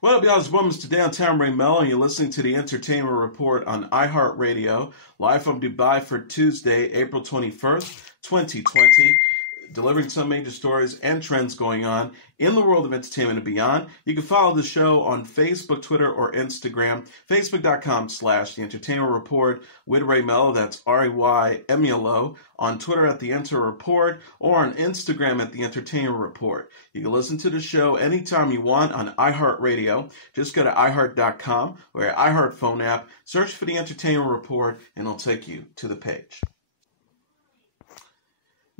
What up, y'all? It's Women's Today on Town Ray Melo, and you're listening to the Entertainment Report on iHeartRadio, live from Dubai for Tuesday, April 21st, 2020, delivering some major stories and trends going on in the world of entertainment and beyond. You can follow the show on Facebook, Twitter, or Instagram, facebook.com/The Entertainment Report with Ray Melo, that's RAYMELO, on Twitter at The Enter Report, or on Instagram at The Entertainment Report. You can listen to the show anytime you want on iHeartRadio. Just go to iHeart.com or your iHeart phone app, search for The Entertainment Report, and it'll take you to the page.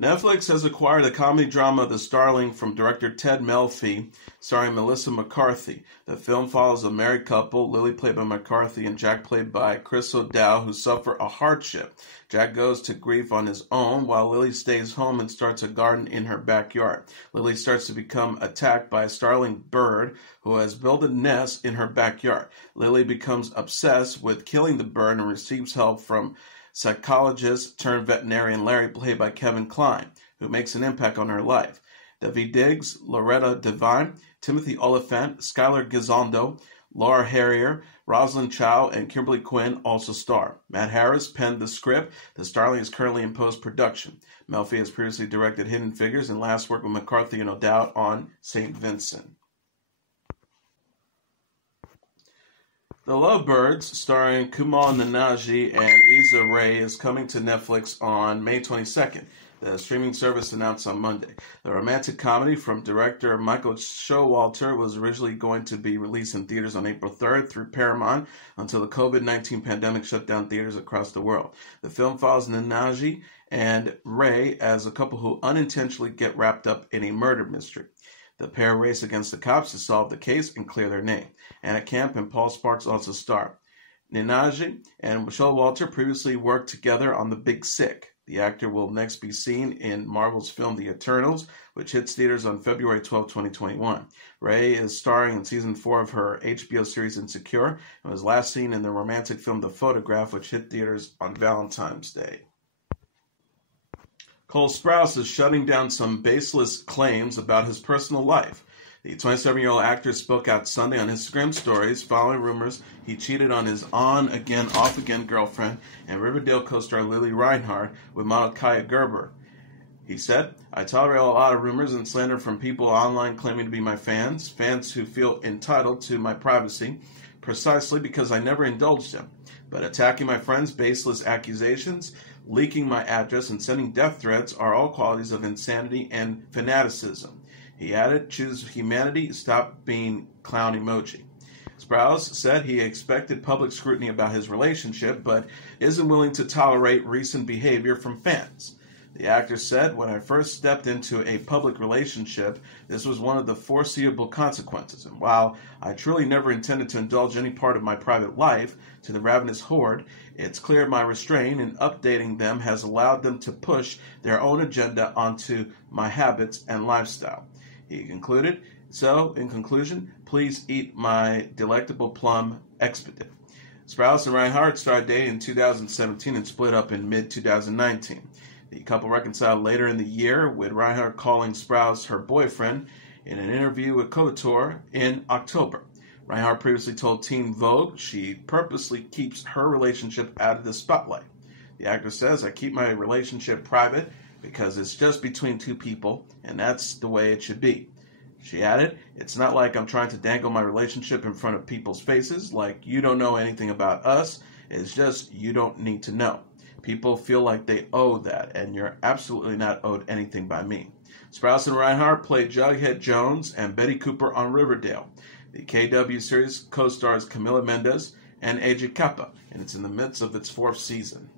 Netflix has acquired the comedy drama The Starling from director Ted Melfi, starring Melissa McCarthy. The film follows a married couple, Lily played by McCarthy and Jack played by Chris O'Dowd, who suffer a hardship. Jack goes to grief on his own, while Lily stays home and starts a garden in her backyard. Lily starts to become attacked by a starling bird who has built a nest in her backyard. Lily becomes obsessed with killing the bird and receives help from psychologist turned veterinarian Larry, played by Kevin Kline, who makes an impact on her life. Daveed Diggs, Loretta Devine, Timothy Oliphant, Skylar Gisondo, Laura Harrier, Rosalind Chow, and Kimberly Quinn also star. Matt Harris penned the script. The Starling is currently in post-production. Melfi has previously directed Hidden Figures and last worked with McCarthy and O'Dowd on St. Vincent. The Lovebirds, starring Kumail Nanjiani and Issa Rae, is coming to Netflix on May 22nd. The streaming service announced on Monday. The romantic comedy from director Michael Showalter was originally going to be released in theaters on April 3rd through Paramount until the COVID-19 pandemic shut down theaters across the world. The film follows Nanjiani and Rae as a couple who unintentionally get wrapped up in a murder mystery. The pair race against the cops to solve the case and clear their name. Anna Camp and Paul Sparks also star. Nanjiani and Showalter previously worked together on The Big Sick. The actor will next be seen in Marvel's film The Eternals, which hits theaters on February 12, 2021. Rae is starring in season 4 of her HBO series Insecure and was last seen in the romantic film The Photograph, which hit theaters on Valentine's Day. Cole Sprouse is shutting down some baseless claims about his personal life. The 27-year-old actor spoke out Sunday on Instagram stories following rumors he cheated on his on-again, off-again girlfriend and Riverdale co-star Lily Reinhart with model Kaya Gerber. He said, "I tolerate a lot of rumors and slander from people online claiming to be my fans who feel entitled to my privacy, precisely because I never indulged them. But attacking my friends, baseless accusations, leaking my address, and sending death threats are all qualities of insanity and fanaticism." He added, "Choose humanity, stop being clown emoji." Sprouse said he expected public scrutiny about his relationship, but isn't willing to tolerate recent behavior from fans. The actor said, "When I first stepped into a public relationship, this was one of the foreseeable consequences. And while I truly never intended to indulge any part of my private life to the ravenous horde, it's clear my restraint in updating them has allowed them to push their own agenda onto my habits and lifestyle." He concluded, "So, in conclusion, please eat my delectable plum expletive." Sprouse and Reinhart started dating in 2017 and split up in mid-2019. The couple reconciled later in the year, with Reinhart calling Sprouse her boyfriend in an interview with Couture in October. Reinhart previously told Teen Vogue she purposely keeps her relationship out of the spotlight. The actor says, "I keep my relationship private because it's just between two people, and that's the way it should be." She added, "It's not like I'm trying to dangle my relationship in front of people's faces, like you don't know anything about us. It's just you don't need to know. People feel like they owe that, and you're absolutely not owed anything by me." Sprouse and Reinhart played Jughead Jones and Betty Cooper on Riverdale. The KW series co-stars Camila Mendes and AJ Kappa, and it's in the midst of its 4th season.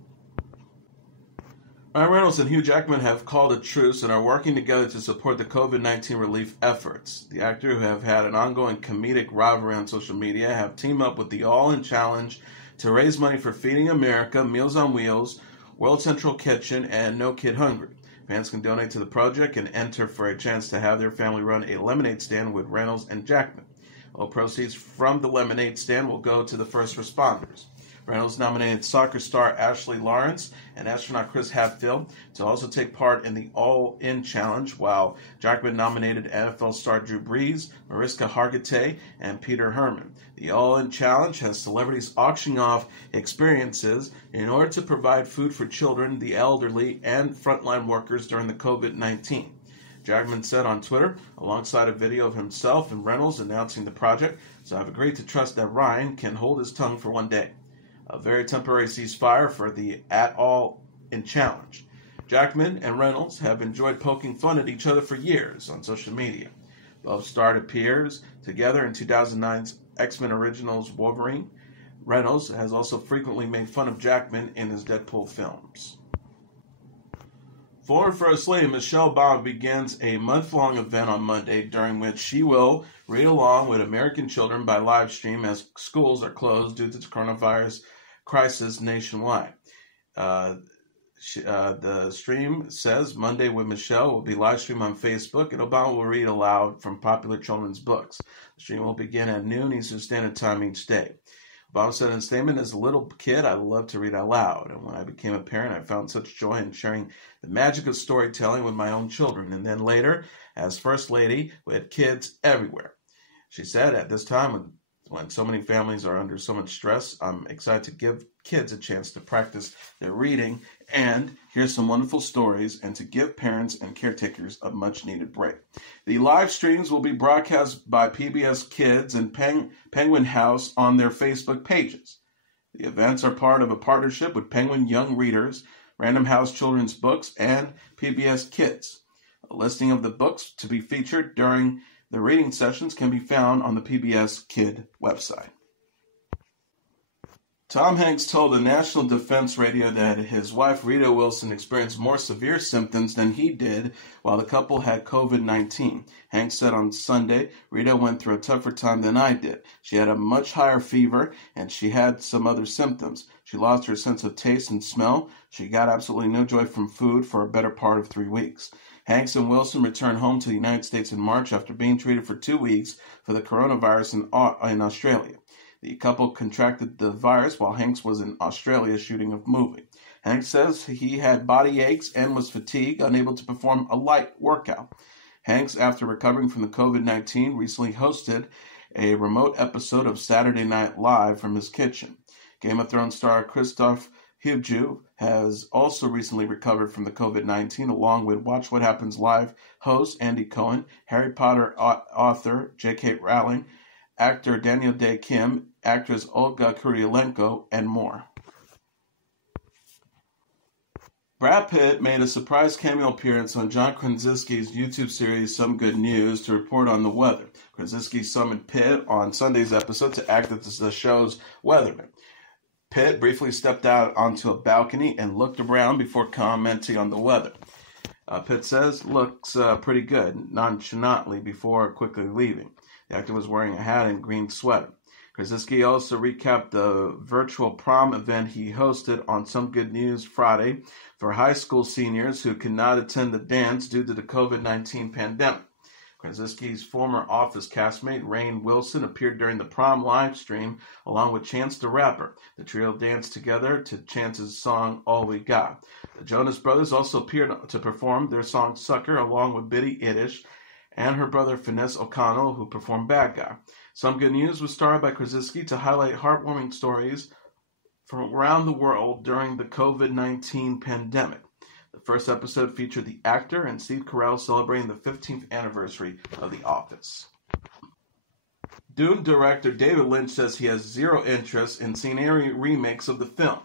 Ryan Reynolds and Hugh Jackman have called a truce and are working together to support the COVID-19 relief efforts. The actors, who have had an ongoing comedic rivalry on social media, have teamed up with the All In Challenge to raise money for Feeding America, Meals on Wheels, World Central Kitchen, and No Kid Hungry. Fans can donate to the project and enter for a chance to have their family run a lemonade stand with Reynolds and Jackman. All proceeds from the lemonade stand will go to the first responders. Reynolds nominated soccer star Ashley Lawrence and astronaut Chris Hadfield to also take part in the All-In Challenge, while Jackman nominated NFL star Drew Brees, Mariska Hargitay, and Peter Herman. The All-In Challenge has celebrities auctioning off experiences in order to provide food for children, the elderly, and frontline workers during the COVID-19. Jackman said on Twitter, alongside a video of himself and Reynolds announcing the project, "So I've agreed to trust that Ryan can hold his tongue for one day. A very temporary ceasefire for the All-In Challenge." Jackman and Reynolds have enjoyed poking fun at each other for years on social media. Both starred appears together in 2009's X-Men Originals Wolverine. Reynolds has also frequently made fun of Jackman in his Deadpool films. Former First Lady Michelle Obama begins a month-long event on Monday during which she will read along with American children by live stream as schools are closed due to the coronavirus crisis nationwide. The stream says Monday with Michelle will be live streamed on Facebook, and Obama will read aloud from popular children's books. The stream will begin at noon Eastern Standard Time each day. Obama said in a statement, "As a little kid, I loved to read out loud, and when I became a parent, I found such joy in sharing the magic of storytelling with my own children, and then later, as First Lady, with kids everywhere." She said, "At this time, when so many families are under so much stress, I'm excited to give kids a chance to practice their reading and hear some wonderful stories, and to give parents and caretakers a much-needed break." The live streams will be broadcast by PBS Kids and Penguin House on their Facebook pages. The events are part of a partnership with Penguin Young Readers, Random House Children's Books, and PBS Kids. A listing of the books to be featured during the reading sessions can be found on the PBS Kid website. Tom Hanks told the National Defense Radio that his wife Rita Wilson experienced more severe symptoms than he did while the couple had COVID-19. Hanks said on Sunday, "Rita went through a tougher time than I did. She had a much higher fever, and she had some other symptoms. She lost her sense of taste and smell. She got absolutely no joy from food for a better part of 3 weeks." Hanks and Wilson returned home to the United States in March after being treated for 2 weeks for the coronavirus in Australia. The couple contracted the virus while Hanks was in Australia shooting a movie. Hanks says he had body aches and was fatigued, unable to perform a light workout. Hanks, after recovering from the COVID-19, recently hosted a remote episode of Saturday Night Live from his kitchen. Game of Thrones star Christoph Hivju has also recently recovered from the COVID-19, along with Watch What Happens Live host Andy Cohen, Harry Potter author J.K. Rowling, actor Daniel Day Kim, actress Olga Kurylenko, and more. Brad Pitt made a surprise cameo appearance on John Krasinski's YouTube series Some Good News to report on the weather. Krasinski summoned Pitt on Sunday's episode to act as the show's weatherman. Pitt briefly stepped out onto a balcony and looked around before commenting on the weather. Pitt says, "Looks pretty good," nonchalantly before quickly leaving. The actor was wearing a hat and green sweater. Krasinski also recapped the virtual prom event he hosted on Some Good News Friday for high school seniors who could not attend the dance due to the COVID-19 pandemic. Krasinski's former Office castmate Rainn Wilson appeared during the prom live stream along with Chance the Rapper. The trio danced together to Chance's song All We Got. The Jonas Brothers also appeared to perform their song Sucker along with Billie Eilish and her brother Finesse O'Connell, who performed Bad Guy. Some Good News was started by Krasinski to highlight heartwarming stories from around the world during the COVID-19 pandemic. The first episode featured the actor and Steve Carell celebrating the 15th anniversary of The Office. Dune director David Lynch says he has zero interest in seeing any remakes of the film.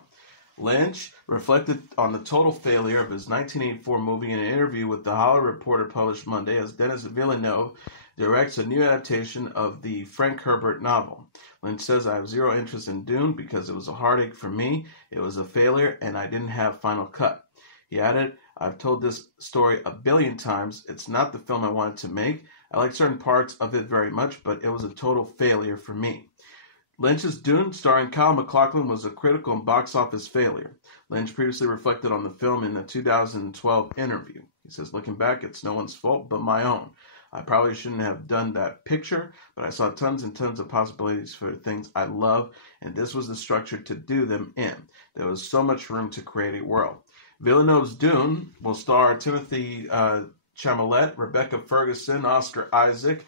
Lynch reflected on the total failure of his 1984 movie in an interview with The Hollywood Reporter published Monday as Denis Villeneuve directs a new adaptation of the Frank Herbert novel. Lynch says, "I have zero interest in Dune because it was a heartache for me. It was a failure and I didn't have final cut." He added, "I've told this story a billion times. It's not the film I wanted to make. I like certain parts of it very much, but it was a total failure for me." Lynch's Dune, starring Kyle MacLachlan, was a critical and box office failure. Lynch previously reflected on the film in a 2012 interview. He says, "Looking back, it's no one's fault but my own. I probably shouldn't have done that picture, but I saw tons and tons of possibilities for things I love, and this was the structure to do them in. There was so much room to create a world. Villeneuve's Dune will star Timothy Chalamet, Rebecca Ferguson, Oscar Isaac,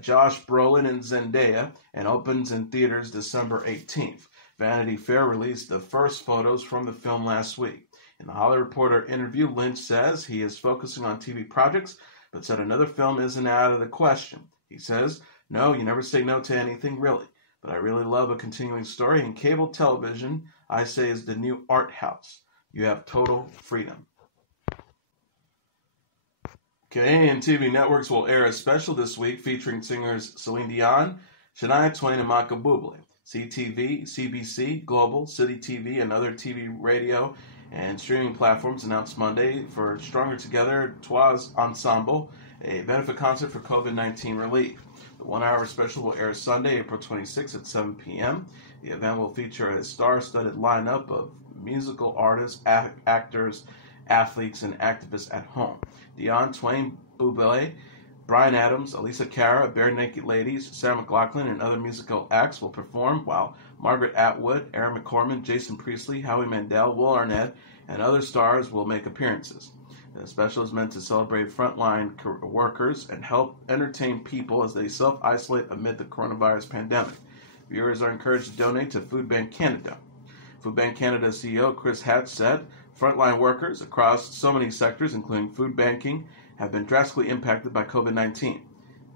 Josh Brolin, and Zendaya, and opens in theaters December 18th. Vanity Fair released the first photos from the film last week. In the Hollywood Reporter interview, Lynch says he is focusing on TV projects, but said another film isn't out of the question. He says, "No, you never say no to anything, really. But I really love a continuing story, and cable television, I say, is the new art house. You have total freedom." Canadian TV networks will air a special this week featuring singers Celine Dion, Shania Twain, and Michael Bublé. CTV, CBC, Global, City TV, and other TV, radio, and streaming platforms announced Monday for Stronger Together Trois Ensemble, a benefit concert for COVID-19 relief. The one-hour special will air Sunday, April 26th at 7 p.m. The event will feature a star-studded lineup of musical artists, actors, athletes, and activists at home. Dion, Twain, Bublé, Bryan Adams, Alicia Cara, Bare Naked Ladies, Sarah McLachlan, and other musical acts will perform, while Margaret Atwood, Aaron McCormick, Jason Priestley, Howie Mandel, Will Arnett, and other stars will make appearances. The special is meant to celebrate frontline workers and help entertain people as they self-isolate amid the coronavirus pandemic. Viewers are encouraged to donate to Food Bank Canada. Food Bank Canada CEO Chris Hatch said, "Frontline workers across so many sectors, including food banking, have been drastically impacted by COVID-19.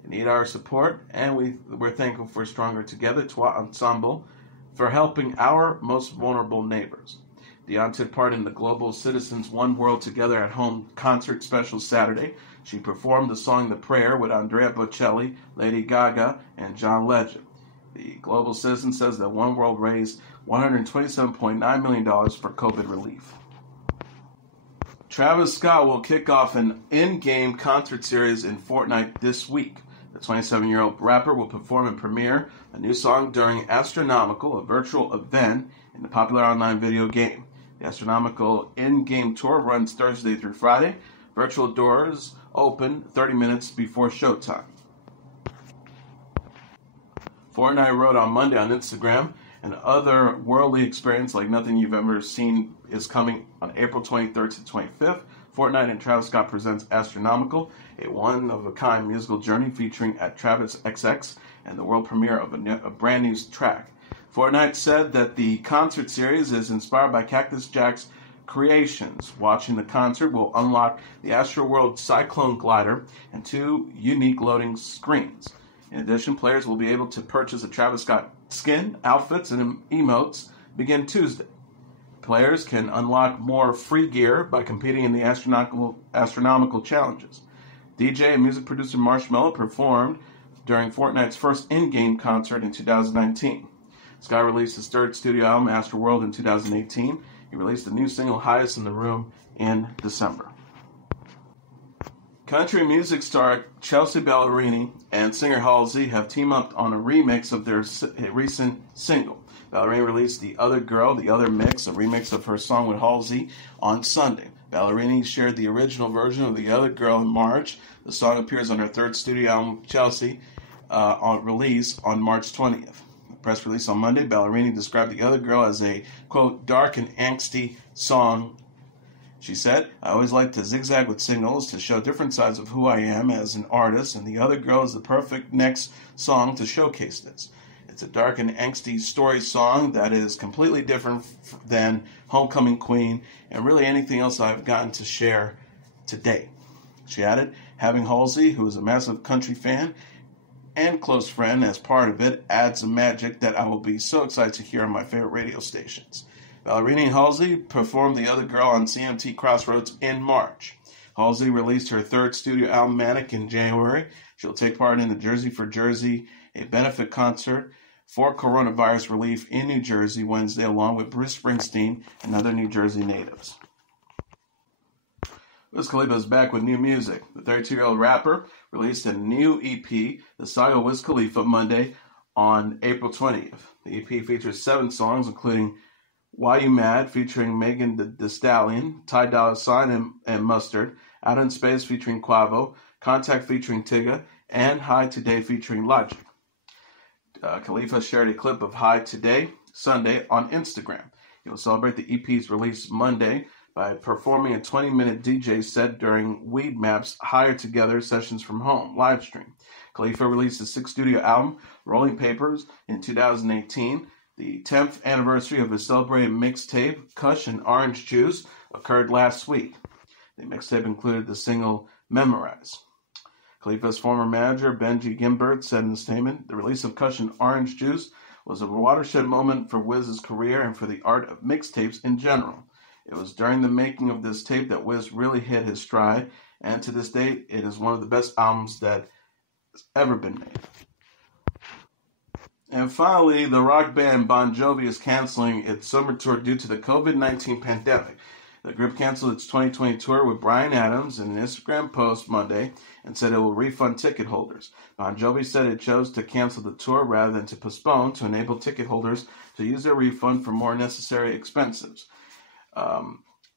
They need our support, and we're thankful for Stronger Together Trois Ensemble for helping our most vulnerable neighbors." Dion took part in the Global Citizens One World Together at Home concert special Saturday. She performed the song The Prayer with Andrea Bocelli, Lady Gaga, and John Legend. The Global Citizen says that One World raised $127.9 million for COVID relief. Travis Scott will kick off an in-game concert series in Fortnite this week. The 27-year-old rapper will perform and premiere a new song during Astronomical, a virtual event in the popular online video game. The Astronomical in-game tour runs Thursday through Friday. Virtual doors open 30 minutes before showtime. Fortnite wrote on Monday on Instagram, "An otherworldly experience like nothing you've ever seen is coming on April 23rd to 25th. Fortnite and Travis Scott presents Astronomical, a one-of-a-kind musical journey featuring at Travis XX and the world premiere of a brand new track." Fortnite said that the concert series is inspired by Cactus Jack's creations. Watching the concert will unlock the Astroworld Cyclone Glider and 2 unique loading screens. In addition, players will be able to purchase a Travis Scott skin, outfits, and emotes begin Tuesday. Players can unlock more free gear by competing in the astronomical challenges. DJ and music producer Marshmello performed during Fortnite's first in-game concert in 2019. Scott released his third studio album, Astroworld, in 2018. He released the new single, Highest in the Room, in December. Country music star Chelsea Ballerini and singer Halsey have teamed up on a remix of their recent single. Ballerini released The Other Girl, The Other Mix, a remix of her song with Halsey, on Sunday. Ballerini shared the original version of The Other Girl in March. The song appears on her third studio album, Chelsea, on release on March 20th. Press release on Monday, Ballerini described The Other Girl as a, quote, dark and angsty song. She said, "I always like to zigzag with singles to show different sides of who I am as an artist, and The Other Girl is the perfect next song to showcase this. It's a dark and angsty story song that is completely different than Homecoming Queen and really anything else I've gotten to share today." She added, "Having Halsey, who is a massive country fan and close friend, as part of it adds a magic that I will be so excited to hear on my favorite radio stations." Ballerini and Halsey performed The Other Girl on CMT Crossroads in March. Halsey released her third studio album, Manic, in January. She'll take part in the Jersey for Jersey, a benefit concert for coronavirus relief in New Jersey Wednesday, along with Bruce Springsteen and other New Jersey natives. Wiz Khalifa is back with new music. The 32-year-old rapper released a new EP, The Saga of Wiz Khalifa, Monday on April 20th. The EP features 7 songs, including Why You Mad, featuring Megan Thee Stallion, Ty Dolla $ign and Mustard, Out in Space, featuring Quavo, Contact featuring Tyga, and High Today featuring Logic. Khalifa shared a clip of High Today Sunday on Instagram. He will celebrate the EP's release Monday by performing a 20-minute DJ set during Weed Map's Higher Together Sessions from Home live stream. Khalifa released his sixth studio album, Rolling Papers, in 2018. The 10th anniversary of his celebrated mixtape, Kush and Orange Juice, occurred last week. The mixtape included the single Memorize. Khalifa's former manager, Benji Gimbert, said in a statement, the release of Kush and Orange Juice was a watershed moment for Wiz's career and for the art of mixtapes in general. It was during the making of this tape that Wiz really hit his stride, and to this date, it is one of the best albums that has ever been made. And finally, the rock band Bon Jovi is canceling its summer tour due to the COVID-19 pandemic. The group canceled its 2020 tour with Bryan Adams in an Instagram post Monday and said it will refund ticket holders. Bon Jovi said it chose to cancel the tour rather than to postpone to enable ticket holders to use their refund for more necessary expenses.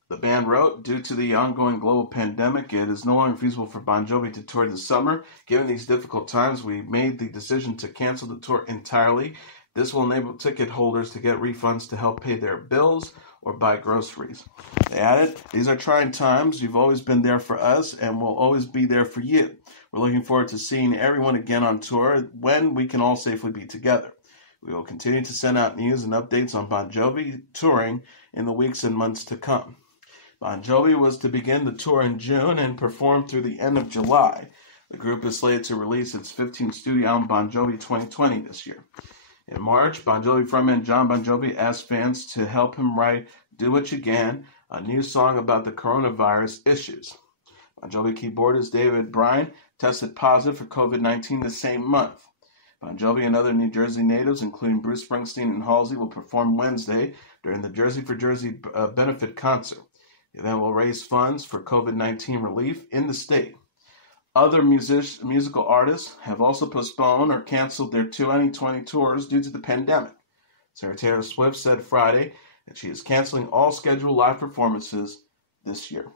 The band wrote, due to the ongoing global pandemic, it is no longer feasible for Bon Jovi to tour this summer. Given these difficult times, we made the decision to cancel the tour entirely. This will enable ticket holders to get refunds to help pay their bills or buy groceries. They added, these are trying times. You've always been there for us and we'll always be there for you. We're looking forward to seeing everyone again on tour when we can all safely be together. We will continue to send out news and updates on Bon Jovi touring in the weeks and months to come. Bon Jovi was to begin the tour in June and perform through the end of July. The group is slated to release its 15th studio album Bon Jovi 2020 this year. In March, Bon Jovi frontman Jon Bon Jovi asked fans to help him write Do What You Can, a new song about the coronavirus issues. Bon Jovi keyboardist David Bryan tested positive for COVID-19 the same month. Bon Jovi and other New Jersey natives, including Bruce Springsteen and Halsey, will perform Wednesday during the Jersey for Jersey benefit concert. The event will raise funds for COVID-19 relief in the state. Other musical artists have also postponed or canceled their 2020 tours due to the pandemic. Sarah Taylor Swift said Friday that she is canceling all scheduled live performances this year.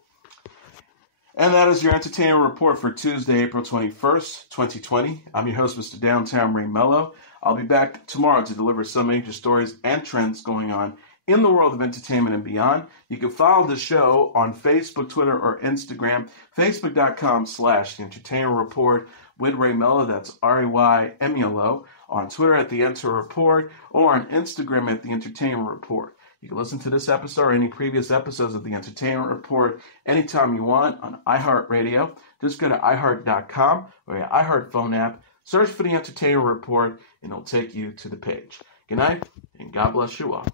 And that is your entertainment report for Tuesday, April 21st, 2020. I'm your host, Mr. Downtown Ray Melo. I'll be back tomorrow to deliver some major stories and trends going on in the world of entertainment and beyond. You can follow the show on Facebook, Twitter, or Instagram. Facebook.com/The Entertainment Report with Ray Melo. That's RAYMELO. On Twitter at The Enter Report, or on Instagram at The Entertainment Report. You can listen to this episode or any previous episodes of The Entertainment Report anytime you want on iHeartRadio. Just go to iHeart.com or your iHeart phone app, search for The Entertainment Report, and it'll take you to the page. Good night, and God bless you all.